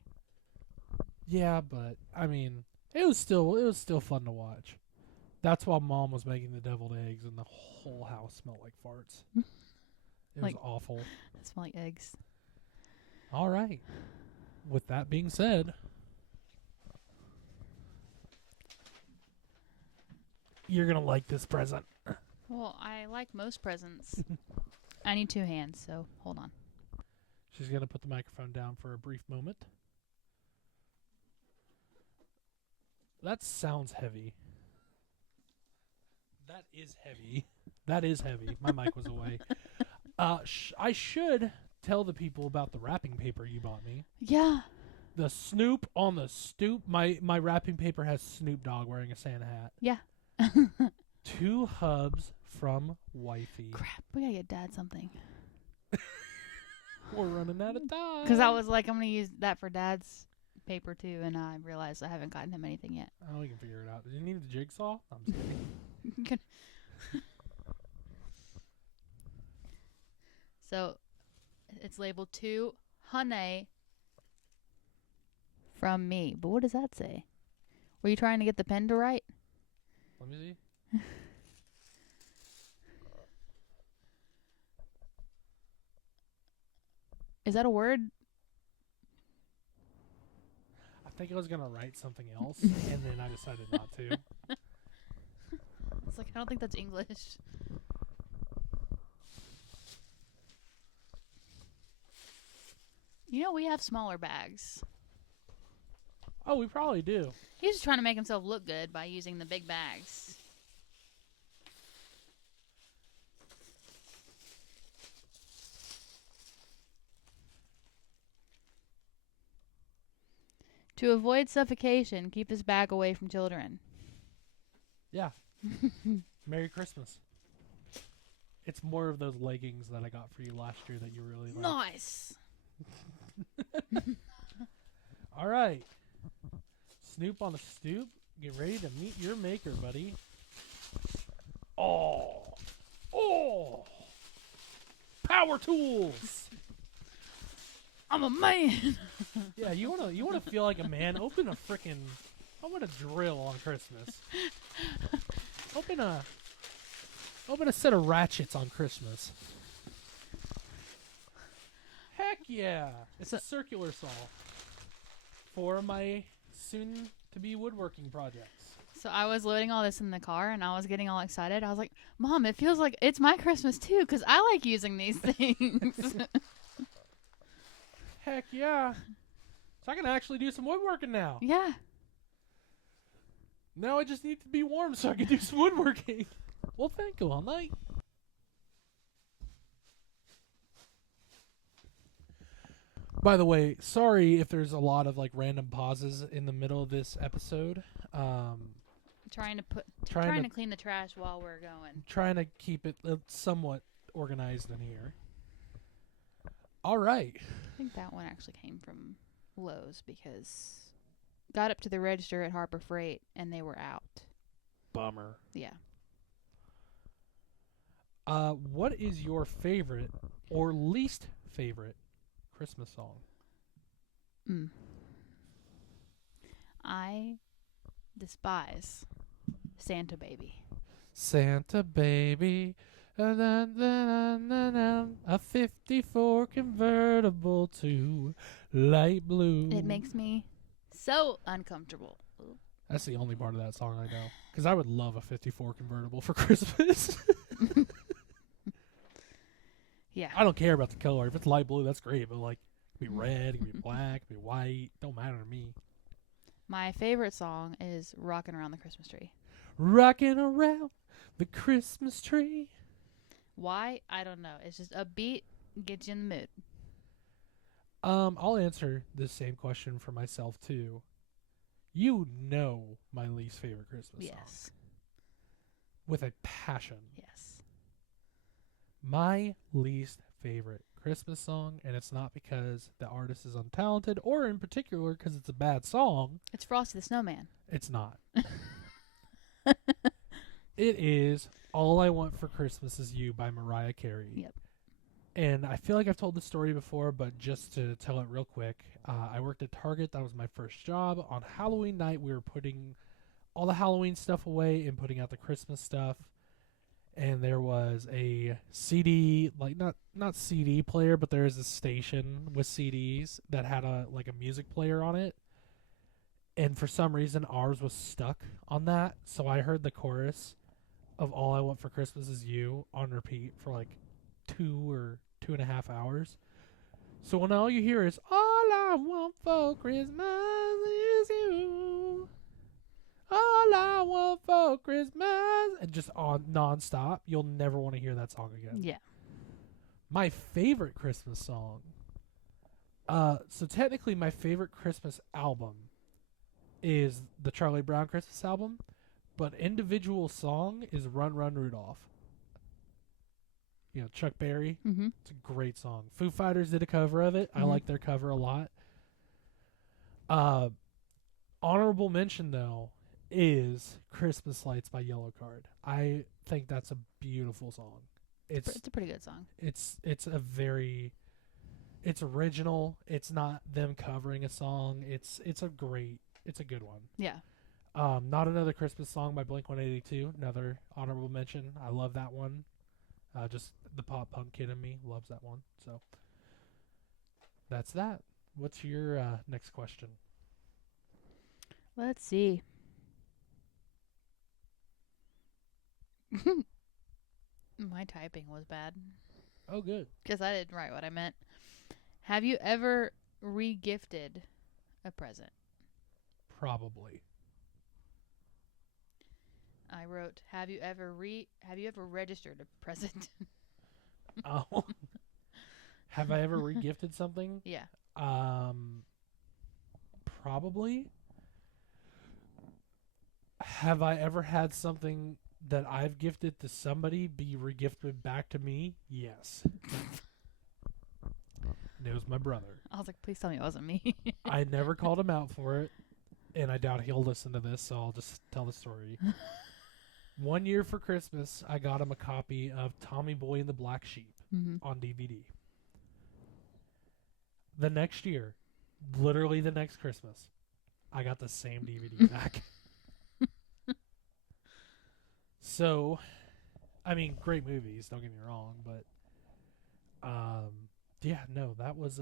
Yeah, but I mean, it was still fun to watch. That's while Mom was making the deviled eggs and the whole house smelled like farts. It was awful. It smelled like eggs. All right. With that being said, you're going to like this present. Well, I like most presents. I need 2 hands, so hold on. She's going to put the microphone down for a brief moment. That sounds heavy. That is heavy. That is heavy. My mic was away. I should tell the people about the wrapping paper you bought me. Yeah. The Snoop on the stoop. My wrapping paper has Snoop Dogg wearing a Santa hat. Yeah. 2 hubs from Wifey. Crap, we gotta get Dad something. We're running out of time. Because I was like, I'm gonna use that for Dad's paper too, and I realized I haven't gotten him anything yet. Oh, we can figure it out. Did you need the jigsaw? I'm just kidding. So, it's labeled to Honey from me. But what does that say? Were you trying to get the pen to write? Let me see. Is that a word? I think I was going to write something else, and then I decided not to. It's like, I don't think that's English. You know, we have smaller bags. Oh, we probably do. He's just trying to make himself look good by using the big bags. To avoid suffocation, keep this bag away from children. Yeah. Merry Christmas. It's more of those leggings that I got for you last year that you really liked. Nice. All right. Snoop on the stoop. Get ready to meet your maker, buddy. Oh. Power tools. I'm a man. Yeah, you wanna feel like a man? Open a drill on Christmas. Open a set of ratchets on Christmas. Heck yeah! It's a circular saw for my soon-to-be woodworking projects. So I was loading all this in the car, and I was getting all excited. I was like, Mom, it feels like it's my Christmas, too, because I like using these things. Heck yeah. So I can actually do some woodworking now. Yeah. Now I just need to be warm so I can do some woodworking. Well, thank you all night. By the way, sorry if there's a lot of like random pauses in the middle of this episode. Trying to clean the trash while we're going. Trying to keep it somewhat organized in here. All right. I think that one actually came from Lowe's because got up to the register at Harbor Freight and they were out. Bummer. Yeah. What is your favorite or least favorite Christmas song? I despise Santa Baby. Santa Baby, a 54 convertible to light blue. It makes me so uncomfortable. That's the only part of that song I know. Because I would love a 54 convertible for Christmas. Yeah. I don't care about the color. If it's light blue, that's great. But like, it can be red, it can be black, it can be white. Don't matter to me. My favorite song is Rockin' Around the Christmas Tree. Rockin' around the Christmas tree. Why? I don't know. It's just a beat, gets you in the mood. I'll answer this same question for myself too. You know my least favorite Christmas song. Yes. With a passion. Yes. My least favorite Christmas song, and it's not because the artist is untalented or in particular because it's a bad song. It's Frosty the Snowman. It's not. It is All I Want for Christmas Is You by Mariah Carey. Yep. And I feel like I've told this story before, but just to tell it real quick, I worked at Target. That was my first job. On Halloween night, we were putting all the Halloween stuff away and putting out the Christmas stuff. And there was a CD, like not CD player, but there is a station with CDs that had a music player on it. And for some reason, ours was stuck on that. So I heard the chorus of All I Want for Christmas Is You on repeat for like 2 or 2.5 hours. So when all you hear is All I Want for Christmas is You, All I Want for Christmas, and just on nonstop, you'll never want to hear that song again. Yeah. My favorite Christmas song. So technically, my favorite Christmas album is the Charlie Brown Christmas album, but individual song is Run Run Rudolph. You know, Chuck Berry. Mm-hmm. It's a great song. Foo Fighters did a cover of it. I like their cover a lot. Honorable mention, though, is Christmas Lights by Yellow Card. I think that's a beautiful song. It's a pretty good song. It's original. It's not them covering a song. It's a good one. Yeah. Not Another Christmas Song by Blink-182. Another honorable mention. I love that one. Just the pop punk kid in me loves that one. So that's that. What's your next question? Let's see. My typing was bad. Oh, good. Because I didn't write what I meant. Have you ever re-gifted a present? Probably. I wrote, have you ever registered a present? Oh. Have I ever re-gifted something? Yeah. Probably. Have I ever had something that I've gifted to somebody be re-gifted back to me? Yes. And it was my brother. I was like, please tell me it wasn't me. I never called him out for it, and I doubt he'll listen to this, so I'll just tell the story. One year for Christmas, I got him a copy of Tommy Boy and the Black Sheep on DVD. The next year, literally the next Christmas, I got the same DVD back. So, I mean, great movies, don't get me wrong, but yeah, no, that was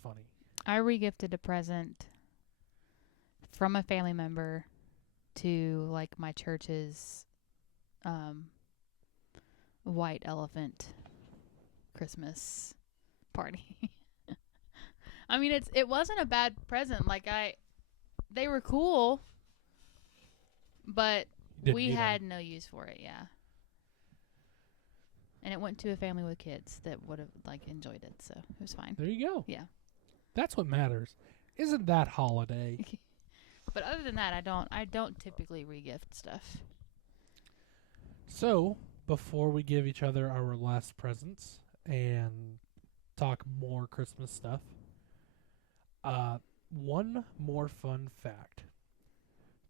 funny. I re-gifted a present from a family member to like my church's white elephant Christmas party. I mean, it wasn't a bad present. Like they were cool, but we had no use for it. Yeah. And it went to a family with kids that would have enjoyed it, so it was fine. There you go. Yeah. That's what matters. Isn't that holiday? But other than that, I don't typically re-gift stuff. So, before we give each other our last presents and talk more Christmas stuff, one more fun fact.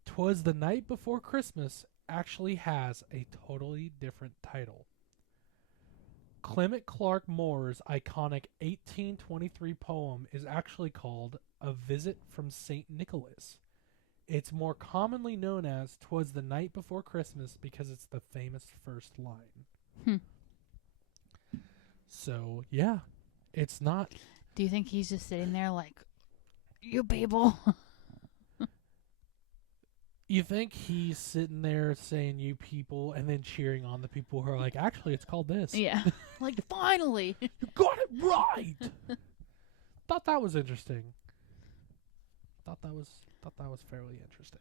'Twas the Night Before Christmas actually has a totally different title. Clement Clarke Moore's iconic 1823 poem is actually called A Visit from St. Nicholas. It's more commonly known as 'Twas the Night Before Christmas because it's the famous first line. So, yeah, it's not... Do you think he's just sitting there like, you people? You think he's sitting there saying you people and then cheering on the people who are like, actually, it's called this. Yeah. Like, finally. You got it right. Thought that was interesting. Thought that was fairly interesting.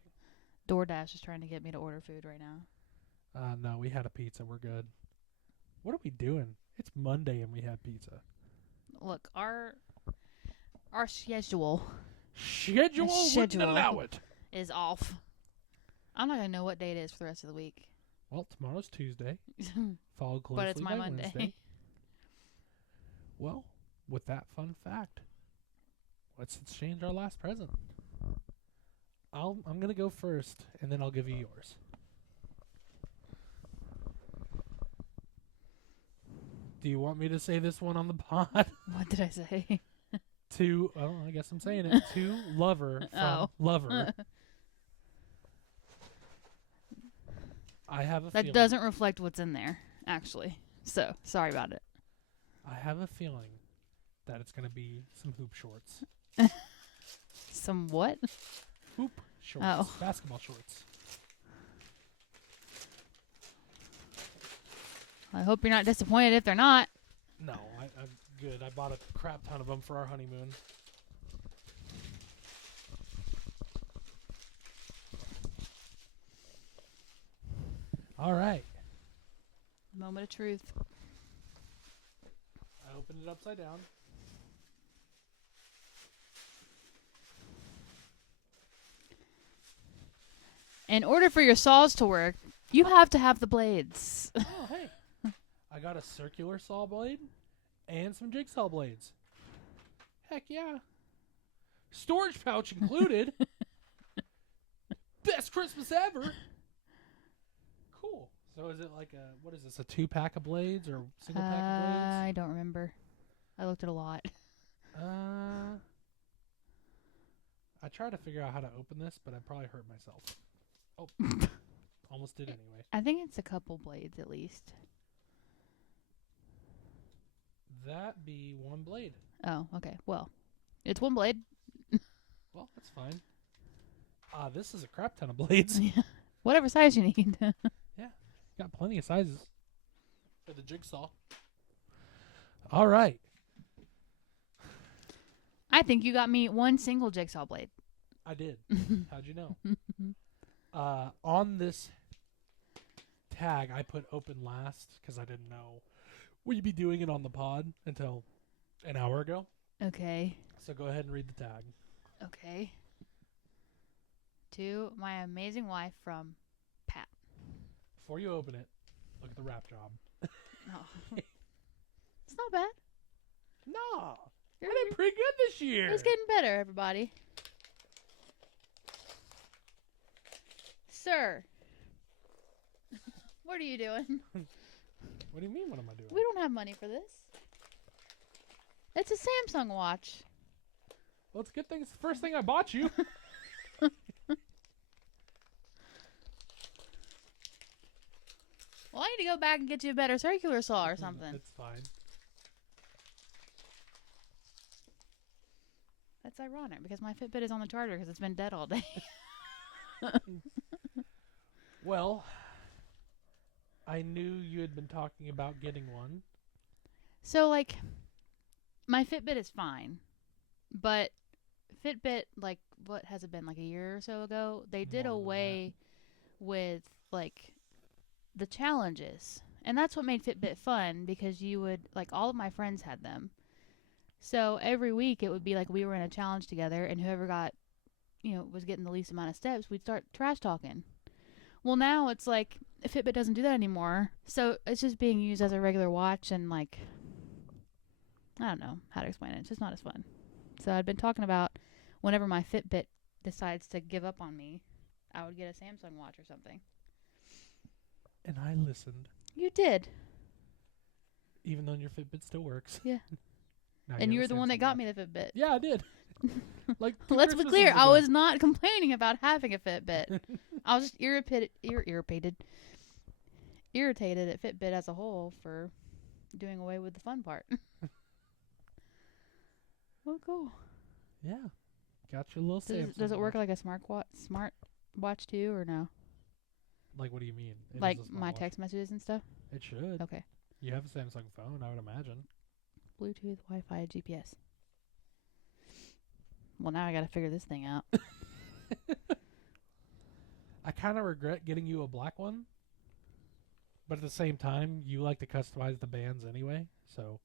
DoorDash is trying to get me to order food right now. No, we had a pizza. We're good. What are we doing? It's Monday and we had pizza. Look, our schedule wouldn't allow it. Is off. I'm not going to know what day it is for the rest of the week. Well, tomorrow's Tuesday. Followed closely but it's my by Monday. Wednesday. Well, with that fun fact, let's exchange our last present. I'm gonna go first, and then I'll give you yours. Do you want me to say this one on the pod? What did I say? To, oh, I guess I'm saying it. To Lover from Lover. I have a feeling. That doesn't reflect what's in there, actually. So, sorry about it. I have a feeling that it's going to be some hoop shorts. Some what? Hoop shorts. Oh. Basketball shorts. I hope you're not disappointed if they're not. No, I'm good. I bought a crap ton of them for our honeymoon. All right. Moment of truth. I opened it upside down. In order for your saws to work, you have to have the blades. Oh, hey. I got a circular saw blade and some jigsaw blades. Heck yeah. Storage pouch included. Best Christmas ever. Cool. So is it like what is this, a 2-pack of blades or single pack of blades? I don't remember. I looked at a lot. I tried to figure out how to open this, but I probably hurt myself. Oh, almost did anyway. I think it's a couple blades at least. That be one blade. Oh, okay. Well, it's one blade. Well, that's fine. This is a crap ton of blades. Whatever size you need. Yeah, got plenty of sizes for the jigsaw. All right. I think you got me one single jigsaw blade. I did. How'd you know? On this tag, I put open last because I didn't know we'd be doing it on the pod until an hour ago. Okay. So go ahead and read the tag. Okay. To my amazing wife from Pat. Before you open it, look at the wrap job. Oh. It's not bad. No. I did pretty good this year. It's getting better, everybody. Sir. What are you doing? What do you mean, what am I doing? We don't have money for this. It's a Samsung watch. Well, it's a good thing it's the first thing I bought you. Well, I need to go back and get you a better circular saw or something. It's fine. That's ironic because my Fitbit is on the charger because it's been dead all day. Well, I knew you had been talking about getting one. So, like, my Fitbit is fine, but Fitbit, like, what has it been, like a year or so ago? They did More than away with, like, the challenges. And that's what made Fitbit fun because you would, like, all of my friends had them. So every week it would be like we were in a challenge together, and whoever got, was getting the least amount of steps, we'd start trash talking. Well, now it's like Fitbit doesn't do that anymore. So it's just being used as a regular watch, and like, I don't know how to explain it. It's just not as fun. So I'd been talking about whenever my Fitbit decides to give up on me, I would get a Samsung watch or something. And I listened. You did. Even though your Fitbit still works. Yeah. Now And you have were a the one that Samsung got watch. me the Fitbit. Yeah, I did. Like, Let's be clear, I ago. was not complaining about having a Fitbit. I was just irritated at Fitbit as a whole for doing away with the fun part. Well, cool. Yeah. Got you a little Samsung Does it work watch. like a smart watch too, or no? Like, what do you mean? It is Like a my smartwatch. text messages and stuff? It should. Okay. You have a Samsung phone, I would imagine. Bluetooth, Wi-Fi, GPS. Well, now I gotta figure this thing out. I kind of regret getting you a black one. But at the same time, you like to customize the bands anyway, so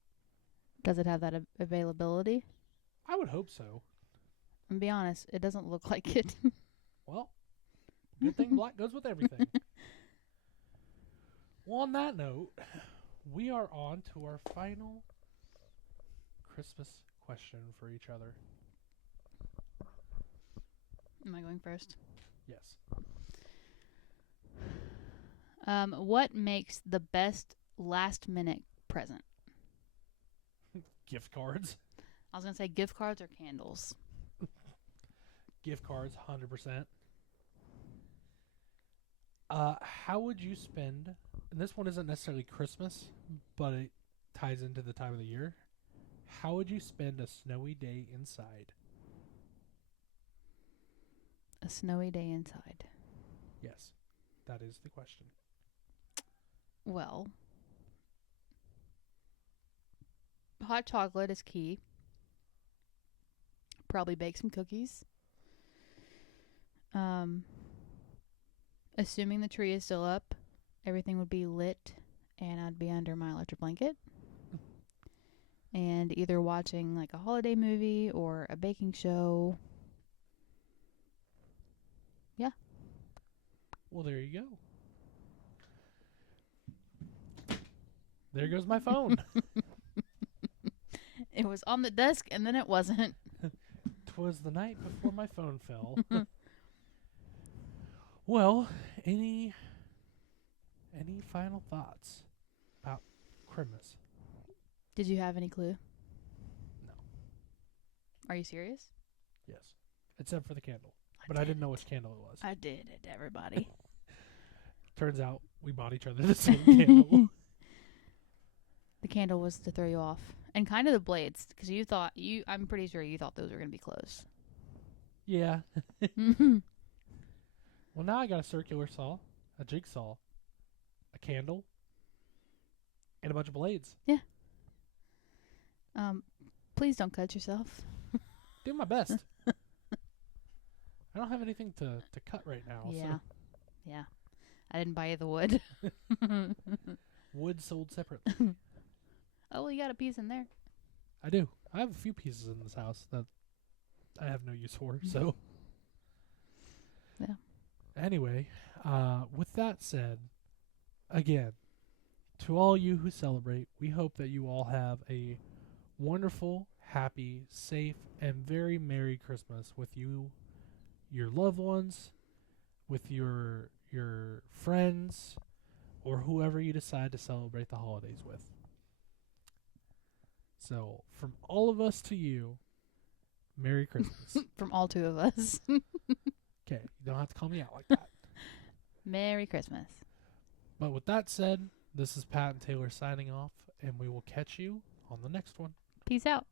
Does it have that availability? I would hope so. And be honest, it doesn't look like it. Well, good thing black goes with everything. Well, on that note, we are on to our final Christmas question for each other. Am I going first? Yes. What makes the best last-minute present? Gift cards. I was going to say gift cards or candles. Gift cards, 100%. How would you spend, and this one isn't necessarily Christmas, but it ties into the time of the year. How would you spend a snowy day inside? A snowy day inside. Yes, that is the question. Well, hot chocolate is key. Probably bake some cookies. Assuming the tree is still up, everything would be lit, and I'd be under my electric blanket. And either watching like a holiday movie or a baking show. Yeah. Well, there you go. There goes my phone. It was on the desk and then it wasn't. 'Twas the night before my phone fell. Well, any final thoughts about Christmas? Did you have any clue? No. Are you serious? Yes. Except for the candle. But I didn't know which candle it was. I did it, everybody. Turns out we bought each other the same candle. The candle was to throw you off. And kind of the blades, because I'm pretty sure you thought those were going to be closed. Yeah. Well, now I got a circular saw, a jigsaw, a candle, and a bunch of blades. Yeah. Please don't cut yourself. Do my best. I don't have anything to cut right now. Yeah. So. Yeah. I didn't buy you the wood. Wood sold separately. Oh, well, you got a piece in there. I do. I have a few pieces in this house that I have no use for, so. Yeah. Anyway, with that said, again, to all you who celebrate, we hope that you all have a wonderful, happy, safe, and very Merry Christmas with you, your loved ones, with your friends, or whoever you decide to celebrate the holidays with. So, from all of us to you, Merry Christmas. From all two of us. Okay, you don't have to call me out like that. Merry Christmas. But with that said, this is Pat and Taylor signing off, and we will catch you on the next one. Peace out.